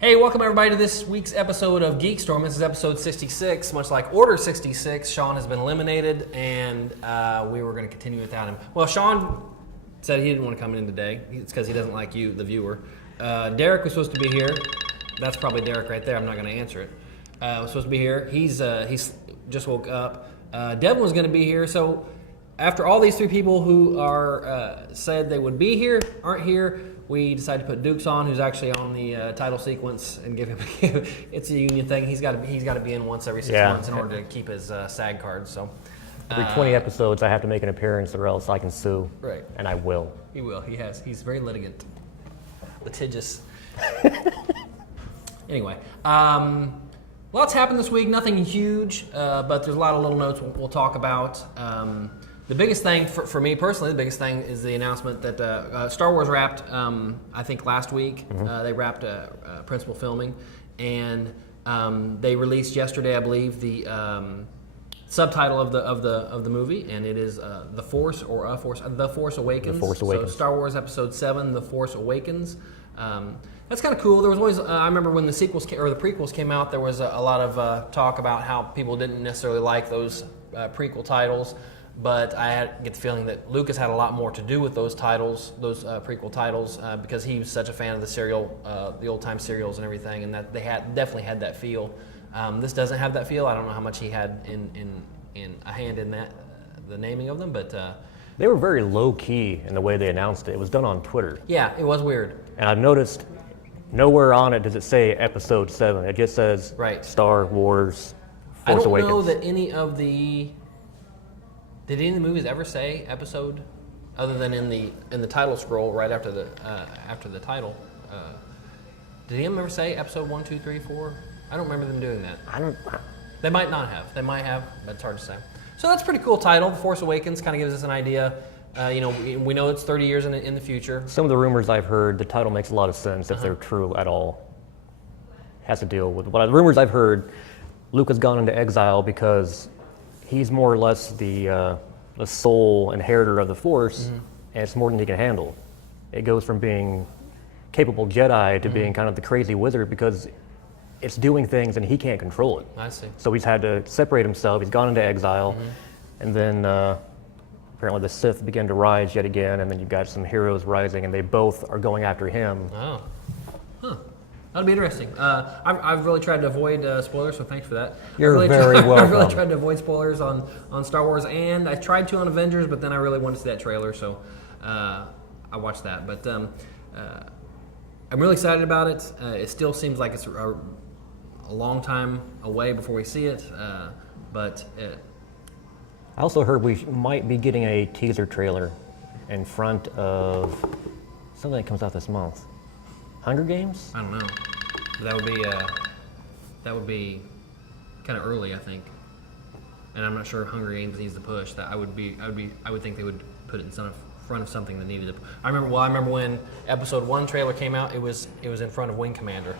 Hey, welcome everybody to this week's episode of GeekStorm. This is episode 66. Much like Order 66, Sean has been eliminated, and we were going to continue without him. Well, Sean said he didn't want to come in today. It's because he doesn't like you, the viewer. Derek was supposed to be here. That's probably Derek right there. I'm not going to answer it. Was supposed to be here. He's just woke up. Devin was going to be here. So after all these three people who are said they would be here aren't here, we decided to put Dukes on, who's actually on the title sequence, and give him. It's a union thing. He's got to be in once every 6 months in order to keep his SAG card. So every 20 episodes, I have to make an appearance, or else I can sue. Right. And I will. He will. He has. He's very litigious. Anyway, lots happened this week. Nothing huge, but there's a lot of little notes we'll talk about. The biggest thing for me personally, the biggest thing is the announcement that Star Wars wrapped. I think last week they wrapped principal filming, and they released yesterday, I believe, the subtitle of the movie, and it is The Force Awakens. The Force Awakens. So Star Wars Episode 7, The Force Awakens. That's kind of cool. There was always, I remember when the sequels or the prequels came out, there was a lot of talk about how people didn't necessarily like those prequel titles. But I get the feeling that Lucas had a lot more to do with those titles, those prequel titles, because he was such a fan of the serial, the old-time serials and everything, and that they definitely had that feel. This doesn't have that feel. I don't know how much he had in a hand in that, the naming of them, but they were very low-key in the way they announced it. It was done on Twitter. Yeah, it was weird. And I've noticed nowhere on it does it say Episode 7. It just says Star Wars Force Awakens. I don't know that any of the... Did any of the movies ever say episode, other than in the title scroll right after the title? Did any of them ever say episode 1, 2, 3, 4? I don't remember them doing that. They might not have. They might have, but it's hard to say. So that's a pretty cool title. The Force Awakens kind of gives us an idea. We know it's 30 years in the future. Some of the rumors I've heard, the title makes a lot of sense if they're true at all. Has to deal with the rumors I've heard. Luke has gone into exile because he's more or less the sole inheritor of the Force, and it's more than he can handle. It goes from being capable Jedi to being kind of the crazy wizard because it's doing things and he can't control it. I see. So he's had to separate himself. He's gone into exile, and then apparently the Sith began to rise yet again, and then you've got some heroes rising, and they both are going after him. Oh, huh. That'll be interesting. I've really tried to avoid spoilers, so thanks for that. You're very welcome. I've really tried to avoid spoilers on Star Wars, and I tried to on Avengers, but then I really wanted to see that trailer, so I watched that. But I'm really excited about it. It still seems like it's a long time away before we see it, but... I also heard we might be getting a teaser trailer in front of something that comes out this month. Hunger Games? I don't know. That would be kind of early, I think. And I'm not sure if Hunger Games needs to push. I would think they would put it in front of something that needed it. I remember when Episode 1 trailer came out. It was in front of Wing Commander.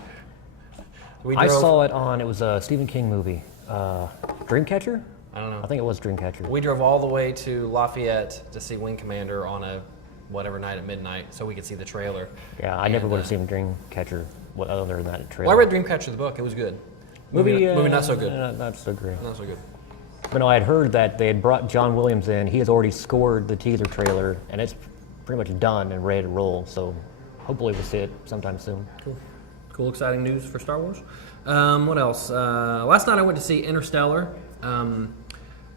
I saw it on. It was a Stephen King movie, Dreamcatcher. I don't know. I think it was Dreamcatcher. We drove all the way to Lafayette to see Wing Commander on a whatever night at midnight, so we could see the trailer. Yeah, I never would have seen Dreamcatcher other than that trailer. Well, I read Dreamcatcher the book. It was good. Movie not so good. Not so great. Not so good. But no, I had heard that they had brought John Williams in. He has already scored the teaser trailer, and it's pretty much done and ready to roll. So hopefully we'll see it sometime soon. Cool, exciting news for Star Wars. What else? Last night I went to see Interstellar. I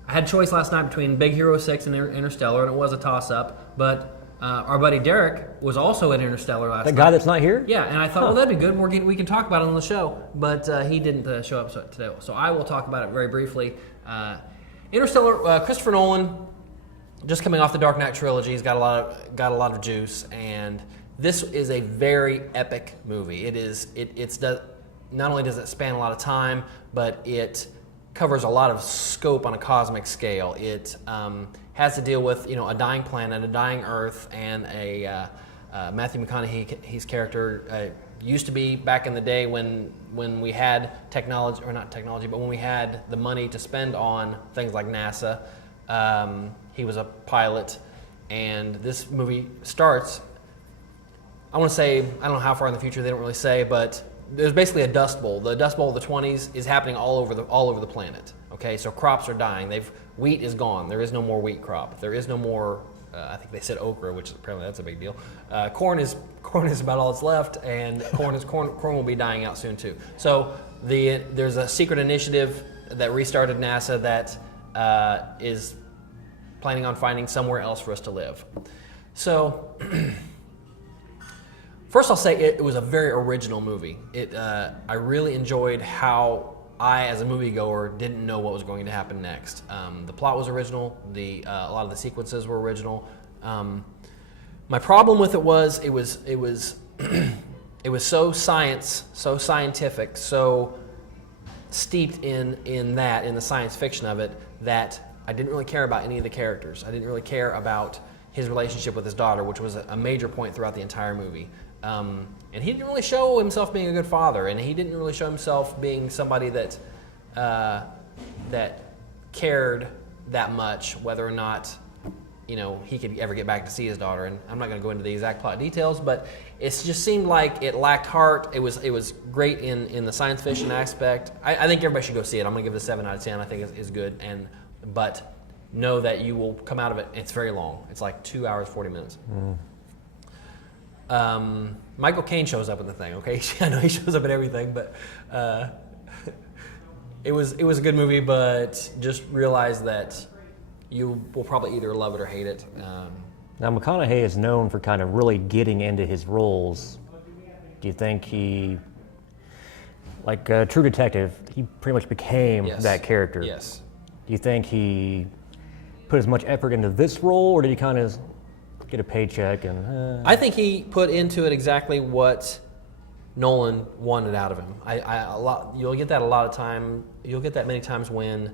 had a choice last night between Big Hero 6 and Interstellar, and it was a toss-up. But our buddy Derek was also at Interstellar last night. The guy that's not here? Yeah, and I thought, well, that'd be good. We can talk about it on the show. But he didn't show up today, so I will talk about it very briefly. Interstellar, Christopher Nolan, just coming off the Dark Knight trilogy, he's got a lot of juice, and this is a very epic movie. not only does it span a lot of time, but it covers a lot of scope on a cosmic scale. It has to deal with a dying planet, a dying Earth, and a Matthew McConaughey's character used to be back in the day when we had technology, or not technology, but when we had the money to spend on things like NASA. He was a pilot, and this movie starts, I want to say, I don't know how far in the future, they don't really say, but there's basically a dust bowl. The dust bowl of the 20s is happening all over the planet. Okay, so crops are dying. Wheat is gone. There is no more wheat crop. There is no more. I think they said okra, which apparently that's a big deal. Corn is about all that's left, and corn will be dying out soon too. So there's a secret initiative that restarted NASA that is planning on finding somewhere else for us to live. So. First, I'll say it was a very original movie. I really enjoyed how I, as a moviegoer, didn't know what was going to happen next. The plot was original. A lot of the sequences were original. My problem with it was it was so scientific, so steeped in the science fiction of it, that I didn't really care about any of the characters. I didn't really care about his relationship with his daughter, which was a major point throughout the entire movie. And he didn't really show himself being a good father, and he didn't really show himself being somebody that cared that much, whether or not he could ever get back to see his daughter. And I'm not going to go into the exact plot details, but it just seemed like it lacked heart. It was great in the science fiction aspect. I think everybody should go see it. I'm going to give it a 7 out of 10. I think it's good, but know that you will come out of it. It's very long. It's like 2 hours 40 minutes. Michael Caine shows up in the thing. Okay, I know he shows up in everything, but it was a good movie. But just realize that you will probably either love it or hate it. Now, McConaughey is known for kind of really getting into his roles. Do you think he, like True Detective, he pretty much became that character? Yes. Do you think he put as much effort into this role, or did he kind of get a paycheck and? I think he put into it exactly what Nolan wanted out of him. You'll get that a lot of time. You'll get that many times when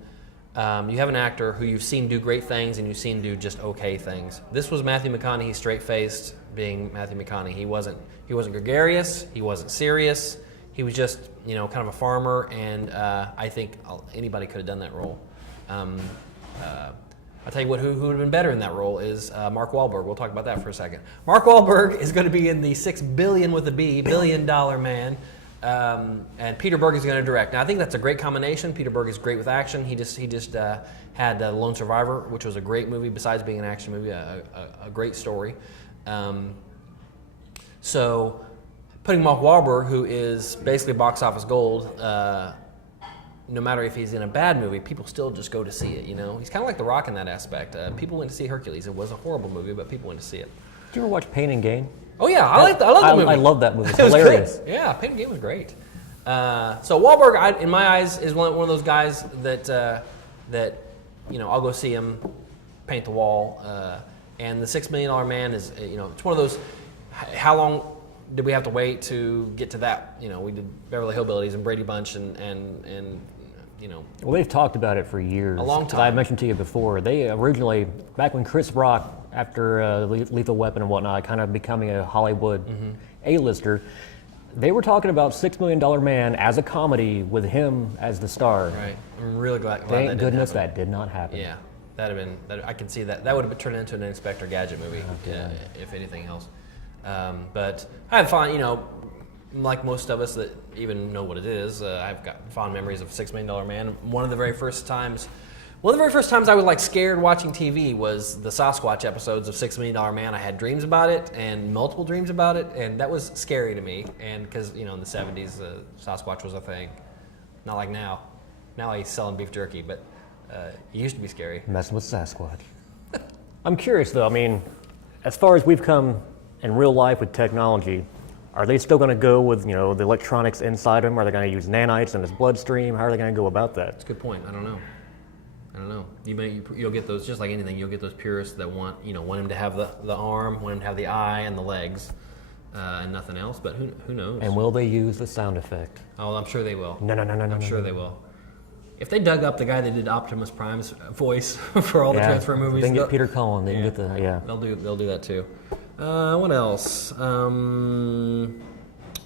you have an actor who you've seen do great things and you've seen do just okay things. This was Matthew McConaughey, straight-faced, being Matthew McConaughey. He wasn't gregarious. He wasn't serious. He was just kind of a farmer, and I think anybody could have done that role. I'll tell you who would have been better in that role is Mark Wahlberg. We'll talk about that for a second. Mark Wahlberg is going to be in the $6 billion with a B, $1 billion man, and Peter Berg is going to direct. Now I think that's a great combination. Peter Berg is great with action. He just had Lone Survivor, which was a great movie. Besides being an action movie, a great story. So putting Mark Wahlberg, who is basically box office gold. No matter if he's in a bad movie, people still just go to see it. He's kind of like The Rock in that aspect. People went to see Hercules. It was a horrible movie, but people went to see it. Did you ever watch Pain and Gain? Oh yeah, I love that movie. I love that movie. It's It was hilarious. good. Yeah, Pain and Gain was great. So Wahlberg, in my eyes, is one of those guys that I'll go see him paint the wall. And the $6 Million Man is it's one of those. How long did we have to wait to get to that? We did Beverly Hillbillies and Brady Bunch and. Well, they've talked about it for years. A long time. I mentioned to you before, they originally, back when Chris Rock, after Lethal Weapon and whatnot, kind of becoming a Hollywood A-lister, they were talking about $6 Million Man as a comedy with him as the star. Right. I'm really glad Thank goodness that did not happen. Yeah, I can see that. That would have turned into an Inspector Gadget movie, if anything else. But I had fun, like most of us that even know what it is, I've got fond memories of $6 Million Man. One of the very first times I was scared watching TV was the Sasquatch episodes of $6 Million Man. I had dreams about it, and multiple dreams about it, and that was scary to me. And because in the 70s, Sasquatch was a thing, not like now. Now he's selling beef jerky, but he used to be scary. Messing with Sasquatch. I'm curious though. I mean, as far as we've come in real life with technology. Are they still going to go with the electronics inside him? Are they going to use nanites in his bloodstream? How are they going to go about that? That's a good point. I don't know. You'll get those, just like anything. You'll get those purists that want him to have the arm, want him to have the eye and the legs. and nothing else. But who knows? And will they use the sound effect? Oh, I'm sure they will. No. I'm sure they will. If they dug up the guy that did Optimus Prime's voice for all the Transformer movies, they can get Peter Cullen. They can get the They'll do that too. What else?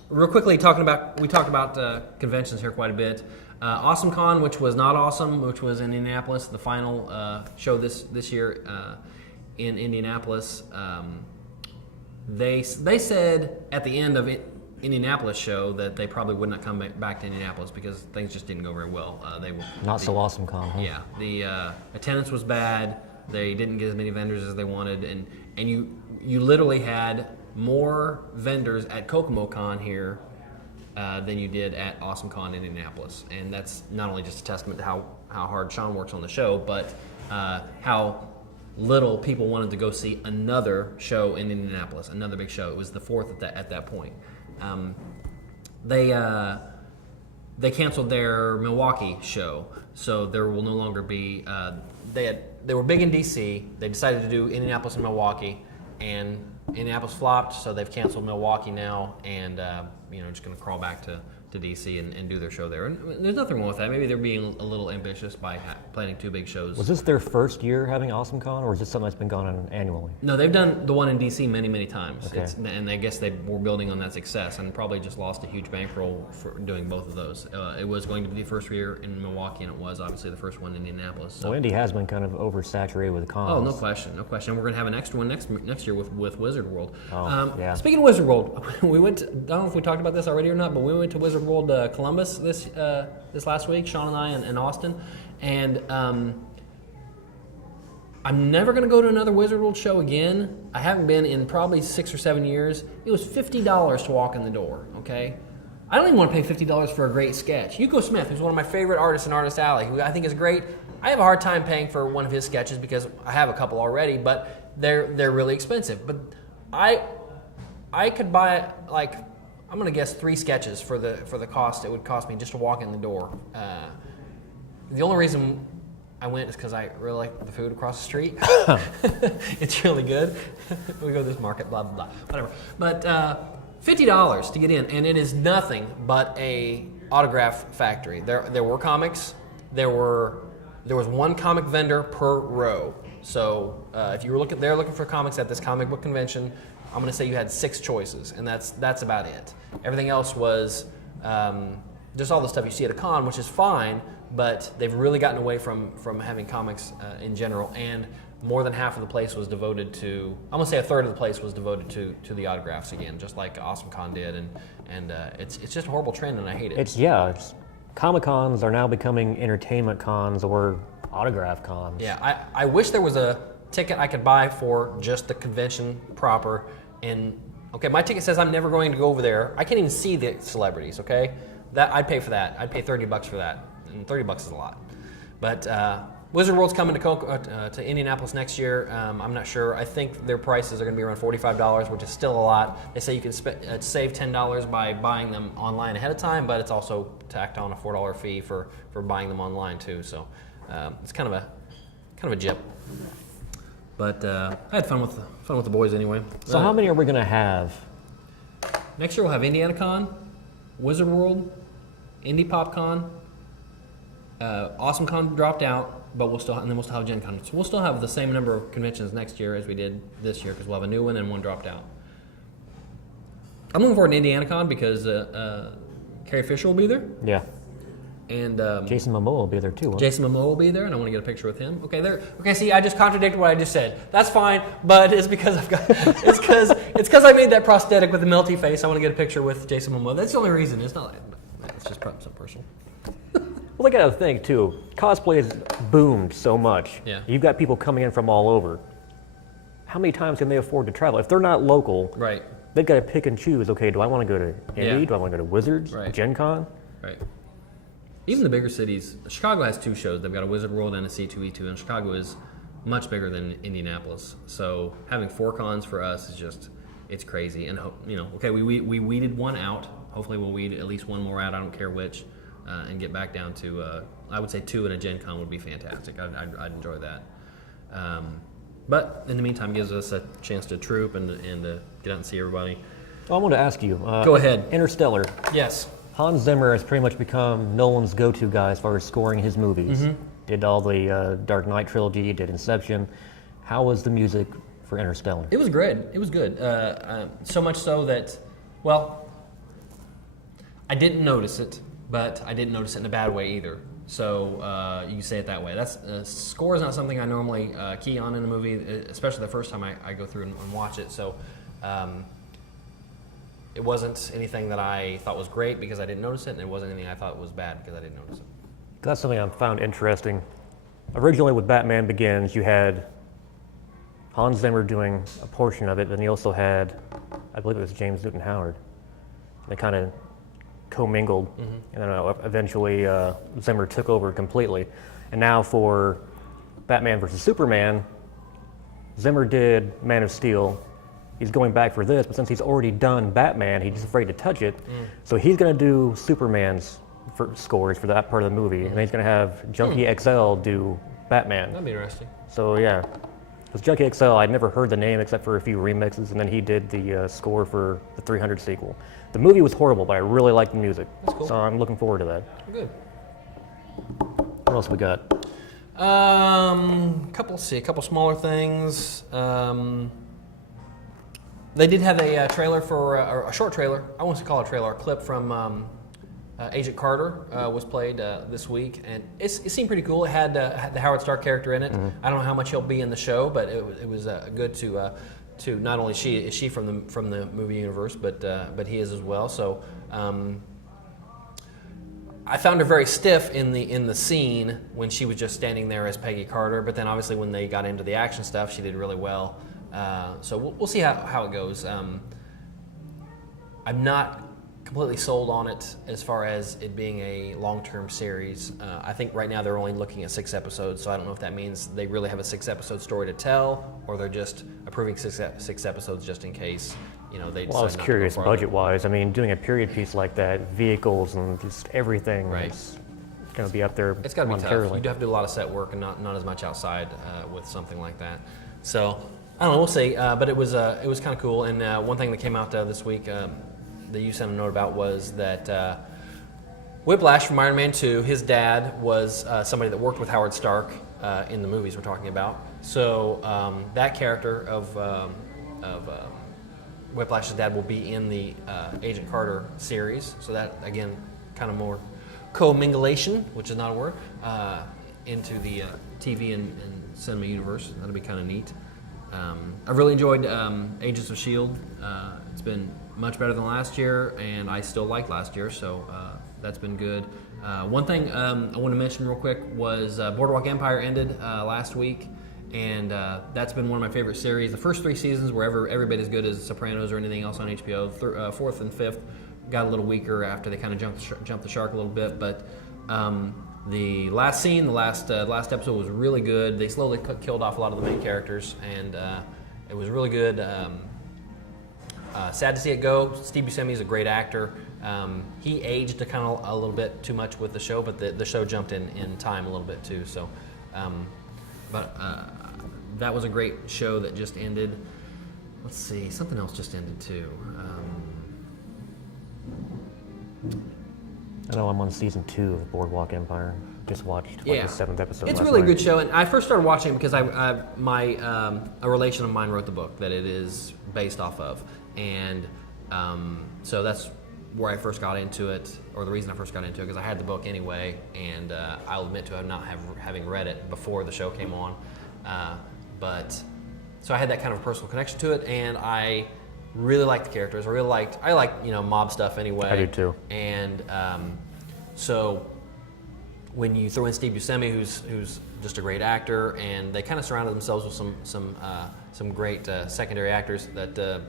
Real quickly, we talked about conventions here quite a bit. AwesomeCon, which was not awesome, which was in Indianapolis, the final show this year in Indianapolis. They said at the end of Indianapolis show that they probably would not come back to Indianapolis because things just didn't go very well. So AwesomeCon, huh? Yeah, the attendance was bad. They didn't get as many vendors as they wanted, and you literally had more vendors at KokomoCon here than you did at AwesomeCon in Indianapolis, and that's not only just a testament to how hard Sean works on the show, but how little people wanted to go see another show in Indianapolis, another big show. It was the fourth at that point. They canceled their Milwaukee show, so there will no longer be. They were big in DC. They decided to do Indianapolis and Milwaukee, and Indianapolis flopped, so they've canceled Milwaukee now, and just going to crawl back to DC and do their show there. And there's nothing wrong with that. Maybe they're being a little ambitious by planning two big shows. Was this their first year having AwesomeCon, or is this something that's been going on annually? No, they've done the one in DC many, many times. Okay. And I guess they were building on that success and probably just lost a huge bankroll for doing both of those. It was going to be the first year in Milwaukee, and it was obviously the first one in Indianapolis. So. Well, Indy has been kind of oversaturated with cons. Oh, no question. We're going to have an extra one next year with Wizard World. Oh, yeah. Speaking of Wizard World, we went. I don't know if we talked about this already or not, but we went to Wizard World Columbus this last week. Sean and I and Austin, and I'm never going to go to another Wizard World show again. I haven't been in probably 6 or 7 years. It was $50 to walk in the door. Okay. I don't even want to pay $50 for a great sketch. Yuko Smith, who's one of my favorite artists in Artist Alley, who I think is great. I have a hard time paying for one of his sketches because I have a couple already, but they're really expensive. But I could buy I'm gonna guess 3 sketches for the cost it would cost me just to walk in the door. The only reason I went is because I really like the food across the street. It's really good. We go to this market, blah blah blah, whatever. But $50 to get in, and it is nothing but a autograph factory. There were comics. There was one comic vendor per row. So if you were looking for comics at this comic book convention, I'm going to say you had 6 choices, and that's about it. Everything else was just all the stuff you see at a con, which is fine, but they've really gotten away from having comics in general, and more than half of the place was devoted to, I'm going to say a third of the place was devoted to the autographs again, just like AwesomeCon did, and it's just a horrible trend, and I hate it. It's Comic-Cons are now becoming entertainment cons or autograph cons. Yeah, I wish there was a ticket I could buy for just the convention proper. And okay, my ticket says I'm never going to go over there. I can't even see the celebrities. Okay, that I'd pay for that. I'd pay $30 for that, and $30 is a lot. But Wizard World's coming to Indianapolis next year. I'm not sure. I think their prices are going to be around $45, which is still a lot. They say you can save $10 by buying them online ahead of time, but it's also tacked on a $4 fee for buying them online too. So it's kind of a jip. But I had fun with the boys anyway. So how many are we going to have? Next year we'll have IndianaCon, Wizard World, Indie PopCon, AwesomeCon dropped out, but we'll still have Gen Con. So we'll still have the same number of conventions next year as we did this year because we'll have a new one and one dropped out. I'm looking forward to IndianaCon because Carrie Fisher will be there. Yeah. And Jason Momoa will be there too. Jason Momoa will be there, and I want to get a picture with him. Okay, see, I just contradicted what I just said. That's fine, but it's because it's because I made that prosthetic with the melty face. I want to get a picture with Jason Momoa. That's the only reason. It's not. It's just something personal. Well, I got to think too. Cosplay has boomed so much. Yeah. You've got people coming in from all over. How many times can they afford to travel? If they're not local, right? They've got to pick and choose. Okay, do I want to go to Indy? Yeah. Do I want to go to Wizards? Right. Gen Con? Right. Even the bigger cities, Chicago has 2 shows. They've got a Wizard World and a C2E2, and Chicago is much bigger than Indianapolis. So having 4 cons for us is just, it's crazy. And okay, we weeded one out. Hopefully we'll weed at least one more out. I don't care which, and get back down to, I would say 2 in a Gen Con would be fantastic. I'd enjoy that. But in the meantime, gives us a chance to troop and get out and see everybody. Well, I want to ask you. Go ahead. Interstellar. Yes. Hans Zimmer has pretty much become Nolan's go-to guy as far as scoring his movies. Did all the Dark Knight trilogy, did Inception. How was the music for Interstellar? It was great. It was good. So much so that, well, I didn't notice it, but I didn't notice it in a bad way either. So you can say it that way. That's score is not something I normally key on in a movie, especially the first time I go through and watch it. So it wasn't anything that I thought was great because I didn't notice it, and it wasn't anything I thought was bad because I didn't notice it. That's something I found interesting. Originally with Batman Begins, you had Hans Zimmer doing a portion of it, and you also had, I believe it was James Newton Howard. They kind of commingled, and then eventually Zimmer took over completely. And now for Batman versus Superman, Zimmer did Man of Steel. He's going back for this, but since he's already done Batman, he's afraid to touch it. So he's going to do Superman's scores for that part of the movie, and then he's going to have Junkie XL do Batman. That'd be interesting. So yeah, because Junkie XL, I'd never heard the name except for a few remixes, and then he did the score for the 300 sequel. The movie was horrible, but I really liked the music. That's cool. So I'm looking forward to that. Good. What else we got? Couple smaller things. They did have a trailer for a short trailer. I want to call it a trailer. A clip from Agent Carter was played this week, and it seemed pretty cool. It had the Howard Stark character in it. I don't know how much he'll be in the show, but it was good to not only is she from the movie universe, but he is as well. So I found her very stiff in the scene when she was just standing there as Peggy Carter. But then obviously when they got into the action stuff, she did really well. So we'll see how it goes. I'm not completely sold on it as far as it being a long-term series. I think right now they're only looking at 6 episodes, so I don't know if that means they really have a 6-episode story to tell, or they're just approving six episodes just in case. They. Well, I was curious, budget-wise. I mean, doing a period piece like that, vehicles and just everything, right. is going to be up there. It's got to be tough. You do have to do a lot of set work and not as much outside with something like that. So I don't know. We'll see. But it was kind of cool. And one thing that came out this week that you sent a note about was that Whiplash from Iron Man 2, his dad was somebody that worked with Howard Stark in the movies we're talking about. So that character of Whiplash's dad will be in the Agent Carter series. So that, again, kind of more co-mingulation, which is not a word, into the TV and cinema universe. That'll be kind of neat. I've really enjoyed Agents of S.H.I.E.L.D. It's been much better than last year, and I still like last year, so that's been good. One thing I want to mention real quick was Boardwalk Empire ended last week, and that's been one of my favorite series. The first 3 seasons were every bit as good as Sopranos or anything else on HBO. 4th and 5th got a little weaker after they kind of jumped the shark a little bit, but the last scene, the last episode was really good. They slowly killed off a lot of the main characters, and it was really good. Sad to see it go. Steve Buscemi is a great actor. He aged a little bit too much with the show, but the show jumped in time a little bit too. So, that was a great show that just ended. Let's see, something else just ended too. I know I'm on season 2 of Boardwalk Empire. Just watched the 7th episode. It's last really a night. good show, and I first started watching it because a relation of mine wrote the book that it is based off of, and so that's where I first got into it, or the reason I first got into it, because I had the book anyway, and I'll admit to having read it before the show came on, but so I had that kind of personal connection to it, and I really liked the characters. I like mob stuff anyway. I do too. And so when you throw in Steve Buscemi, who's just a great actor, and they kind of surrounded themselves with some great secondary actors. That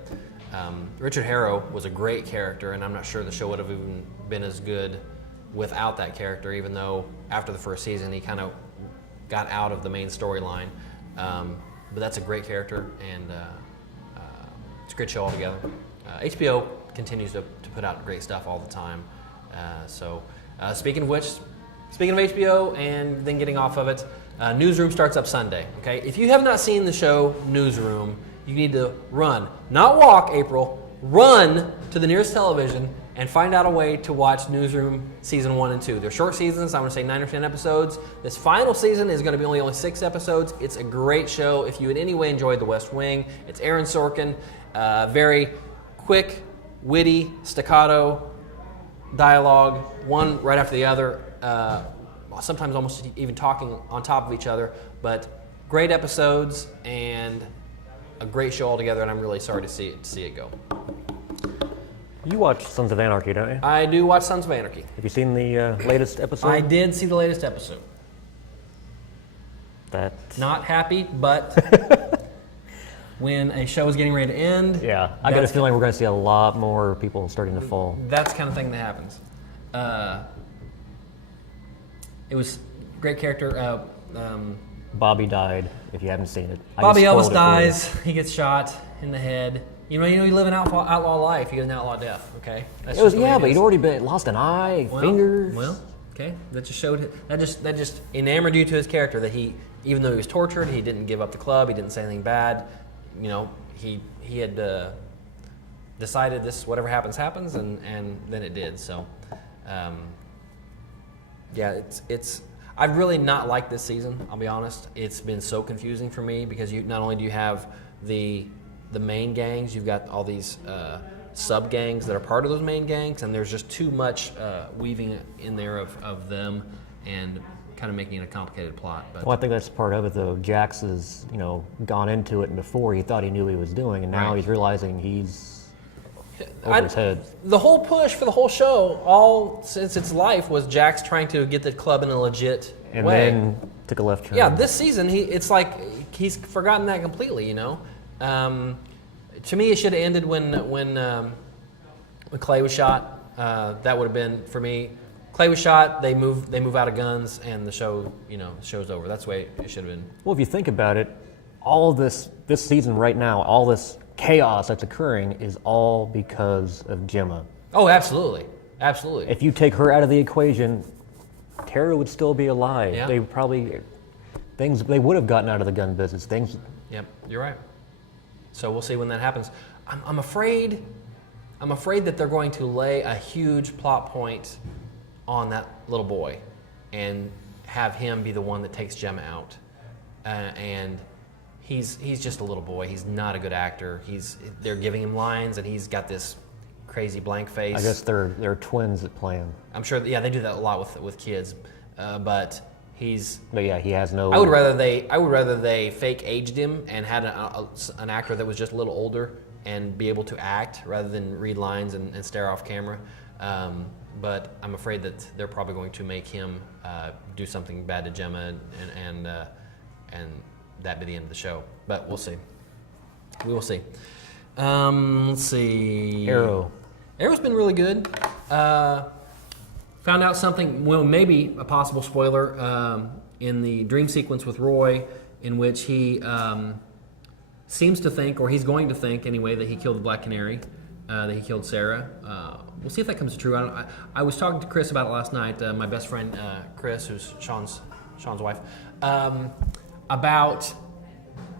Richard Harrow was a great character, and I'm not sure the show would have even been as good without that character. Even though after the first season he kind of got out of the main storyline, but that's a great character, and it's a great show altogether. HBO continues to put out great stuff all the time. Speaking of HBO and then getting off of it, Newsroom starts up Sunday. Okay, if you have not seen the show Newsroom, you need to run, not walk, April. run to the nearest television and find out a way to watch Newsroom Season 1 and 2. They're short seasons. I'm going to say 9 or 10 episodes. This final season is going to be only 6 episodes. It's a great show. If you in any way enjoyed The West Wing, it's Aaron Sorkin. Very quick, witty, staccato dialogue, one right after the other. Sometimes almost even talking on top of each other. But great episodes and a great show altogether, and I'm really sorry to see it go. You watch Sons of Anarchy, don't you? I do watch Sons of Anarchy. Have you seen the latest episode? I did see the latest episode. Not happy, but when a show is getting ready to end... Yeah, I got a feeling we're going to see a lot more people starting to fall. That's the kind of thing that happens. It was a great character. Bobby died, if you haven't seen it. Bobby Elvis dies. He gets shot in the head. You live an outlaw life. You get an outlaw death. Okay. That's but he'd already lost an eye, fingers. Well, okay. That just showed. That just enamored you to his character. That he, even though he was tortured, he didn't give up the club. He didn't say anything bad. He had decided this. Whatever happens, happens, and then it did. So, yeah, it's. I've really not liked this season. I'll be honest. It's been so confusing for me because not only do you have the main gangs, you've got all these sub gangs that are part of those main gangs, and there's just too much weaving in there of them and kind of making it a complicated plot. But I think that's part of it, though. Jax has gone into it, and before he thought he knew what he was doing, and now he's realizing he's over his head. The whole push for the whole show, all since its life, was Jax trying to get the club in a legit way. And then took a left turn. Yeah, this season, it's like he's forgotten that completely, To me, it should have ended when Clay was shot. That would have been, for me, Clay was shot, they move out of guns, and the show, show's over. That's the way it should have been. Well, if you think about it, all of this season right now, all this chaos that's occurring is all because of Gemma. Oh, absolutely. Absolutely. If you take her out of the equation, Tara would still be alive. Yeah. They would have gotten out of the gun business. Yep, you're right. So we'll see when that happens. I'm afraid that they're going to lay a huge plot point on that little boy and have him be the one that takes Gemma out. And he's just a little boy. He's not a good actor. They're giving him lines, and he's got this crazy blank face. I guess they're twins that play him. I'm sure. Yeah, they do that a lot with kids, but. But yeah, he has no. I would rather they fake aged him and had an actor that was just a little older and be able to act rather than read lines and stare off camera. But I'm afraid that they're probably going to make him do something bad to Gemma and that be the end of the show. But we'll see. We will see. Let's see. Arrow's been really good. Found out something, maybe a possible spoiler, in the dream sequence with Roy, in which he seems to think, or he's going to think anyway, that he killed the Black Canary, that he killed Sarah. We'll see if that comes true. I was talking to Chris about it last night, my best friend Chris, who's Sean's wife, about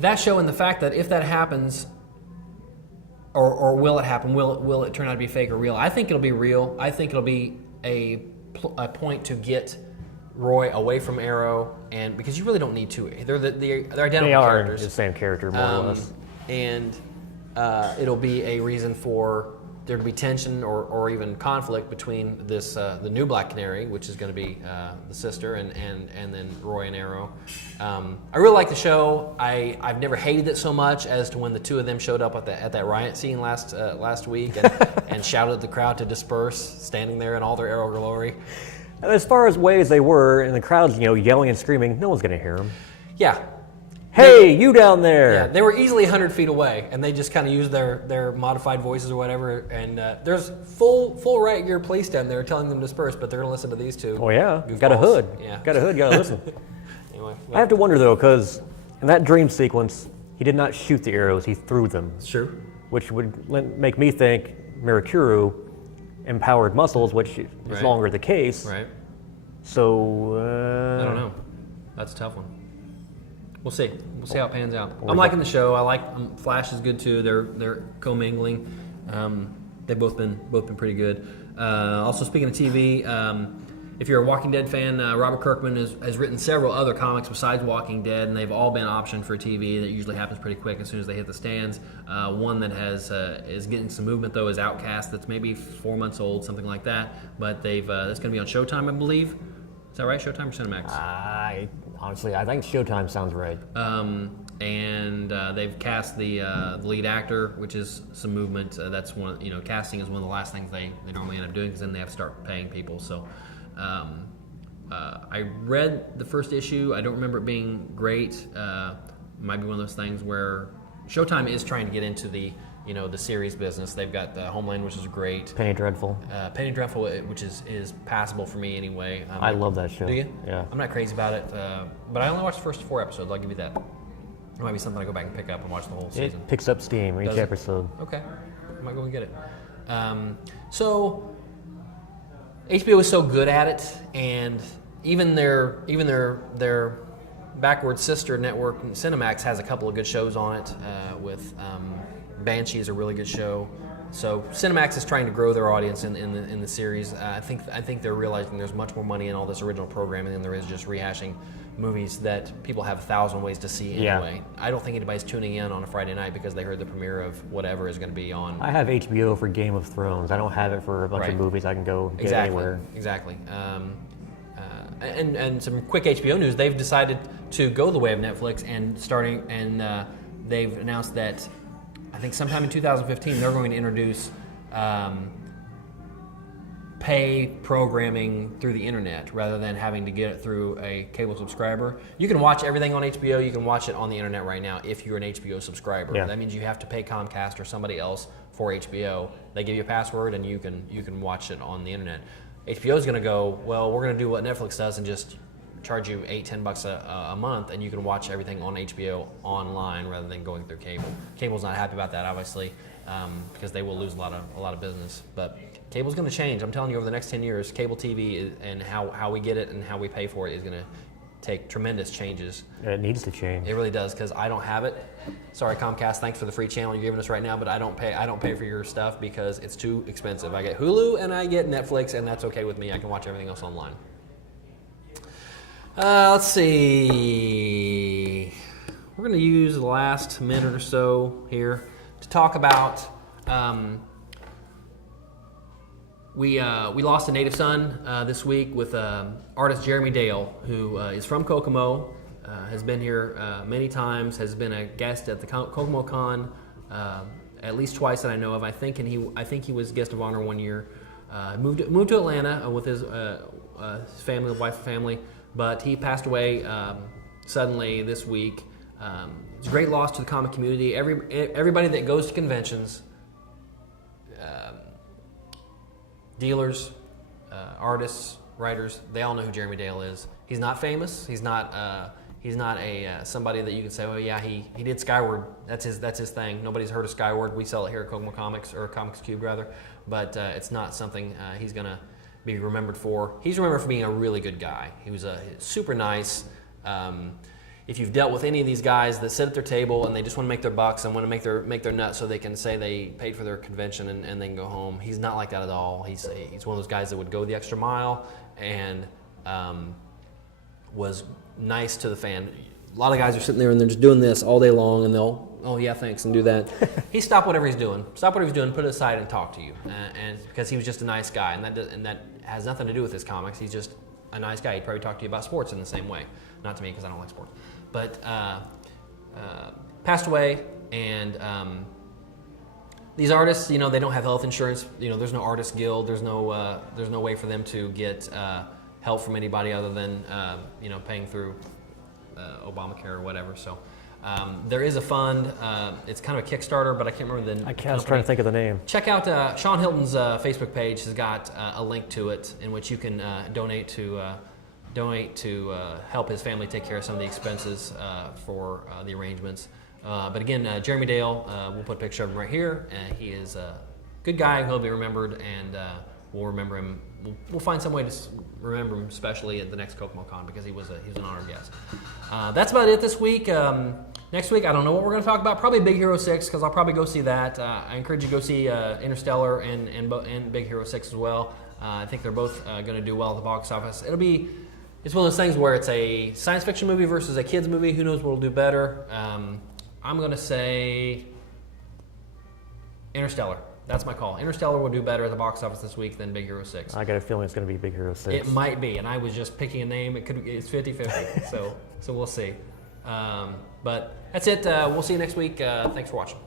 that show and the fact that if that happens, or will it happen, will it turn out to be fake or real? I think it'll be real. I think it'll be a point to get Roy away from Arrow, and because you really don't need to. They're identical characters. They are the same character, more or less. And it'll be a reason for there to be tension or even conflict between this the new Black Canary, which is going to be the sister, and then Roy and Arrow. I really like the show. I've never hated it so much as to when the two of them showed up at that riot scene last week and shouted at the crowd to disperse, standing there in all their Arrow glory. As far as ways they were, and the crowd's yelling and screaming, no one's going to hear them. Yeah. Hey, you down there! Yeah, they were easily 100 feet away, and they just kind of used their modified voices or whatever. And there's full riot gear police down there telling them to disperse, but they're going to listen to these two. Oh yeah, goofballs. Got a hood. Yeah, got a hood. Got to listen. Anyway, I have to wonder though, because in that dream sequence, he did not shoot the arrows; he threw them. Sure. Which would make me think Mirakuru empowered muscles, which is no longer the case. Right. So I don't know. That's a tough one. We'll see. We'll see how it pans out. I'm liking the show. I like Flash is good too. They're commingling. They've both been pretty good. Also, speaking of TV, if you're a Walking Dead fan, Robert Kirkman has written several other comics besides Walking Dead, and they've all been optioned for TV. That usually happens pretty quick as soon as they hit the stands. One that is getting some movement though is Outcast. That's maybe 4 months old, something like that. But that's going to be on Showtime, I believe. Is that right? Showtime or Cinemax? Honestly, I think Showtime sounds right. And they've cast the lead actor, which is some movement. That's one. Casting is one of the last things they normally end up doing, because then they have to start paying people. So. I read the first issue. I don't remember it being great. Might be one of those things where Showtime is trying to get into the series business. They've got Homeland, which is great. Penny Dreadful. Penny Dreadful, which is passable for me anyway. I love that show. Do you? Yeah. I'm not crazy about it, but I only watched the first 4 episodes. I'll give you that. It might be something I go back and pick up and watch the whole season. It picks up steam each episode. Okay, I might go and get it. So. HBO is so good at it, and even their backward sister network, Cinemax, has a couple of good shows on it. With Banshee is a really good show. So Cinemax is trying to grow their audience in the series. I think they're realizing there's much more money in all this original programming than there is just rehashing movies that people have 1,000 ways to see anyway. Yeah. I don't think anybody's tuning in on a Friday night because they heard the premiere of whatever is going to be on. I have HBO for Game of Thrones. I don't have it for a bunch of movies I can go get anywhere. Exactly. And some quick HBO news. They've decided to go the way of Netflix and they've announced that I think sometime in 2015 they're going to introduce pay programming through the internet rather than having to get it through a cable subscriber. You can watch everything on HBO. You can watch it on the internet right now if you're an HBO subscriber. Yeah. That means you have to pay Comcast or somebody else for HBO. They give you a password and you can watch it on the internet. HBO is going to go, well, we're going to do what Netflix does and just charge you $8-10 a month, and you can watch everything on HBO online rather than going through cable. Cable's not happy about that, obviously, because they will lose a lot of business. But cable's going to change. I'm telling you, over the next 10 years, cable TV and how we get it and how we pay for it is going to take tremendous changes. It needs to change. It really does, because I don't have it. Sorry, Comcast. Thanks for the free channel you're giving us right now, but I don't pay for your stuff because it's too expensive. I get Hulu and I get Netflix, and that's okay with me. I can watch everything else online. Let's see. We're going to use the last minute or so here to talk about. We lost a native son this week with artist Jeremy Dale, who is from Kokomo, has been here many times, has been a guest at the Kokomo Con at least twice that I know of. I think he was guest of honor one year. Moved to Atlanta with his family, wife and family, but he passed away suddenly this week. It's a great loss to the comic community. Everybody that goes to conventions, dealers, artists, writers, they all know who Jeremy Dale is. He's not famous. He's not a somebody that you can say, oh yeah, he did Skyward. That's his thing. Nobody's heard of Skyward. We sell it here at Kokomo Comics, or Comics Cube rather, but it's not something he's gonna be remembered for. He's remembered for being a really good guy. He was super nice. If you've dealt with any of these guys that sit at their table and they just want to make their bucks and want to make their nut so they can say they paid for their convention and they can go home, he's not like that at all. He's one of those guys that would go the extra mile and was nice to the fan. A lot of guys are sitting there and they're just doing this all day long, and they'll, oh yeah, thanks, and do that. He stopped whatever he's doing, put it aside and talk to you, and because he was just a nice guy, and that has nothing to do with his comics. He's just a nice guy. He'd probably talk to you about sports in the same way. Not to me, because I don't like sports. But passed away, and these artists, they don't have health insurance. There's no artist guild. There's no way for them to get help from anybody other than paying through Obamacare or whatever. So there is a fund. It's kind of a Kickstarter, but I can't remember the. I was trying to think of the name. Check out Sean Hilton's Facebook page. Has got a link to it in which you can donate to help his family take care of some of the expenses for the arrangements. But again, Jeremy Dale, we'll put a picture of him right here. He is a good guy. He'll be remembered, and we'll remember him. We'll find some way to remember him, especially at the next Kokomo Con, because he was an honored guest. That's about it this week. Next week, I don't know what we're going to talk about. Probably Big Hero 6, because I'll probably go see that. I encourage you to go see Interstellar and Big Hero 6 as well. I think they're both going to do well at the box office. It's one of those things where it's a science fiction movie versus a kids movie. Who knows what will do better? I'm going to say Interstellar. That's my call. Interstellar will do better at the box office this week than Big Hero 6. I got a feeling it's going to be Big Hero 6. It might be, and I was just picking a name. It's 50-50, so we'll see. But that's it. We'll see you next week. Thanks for watching.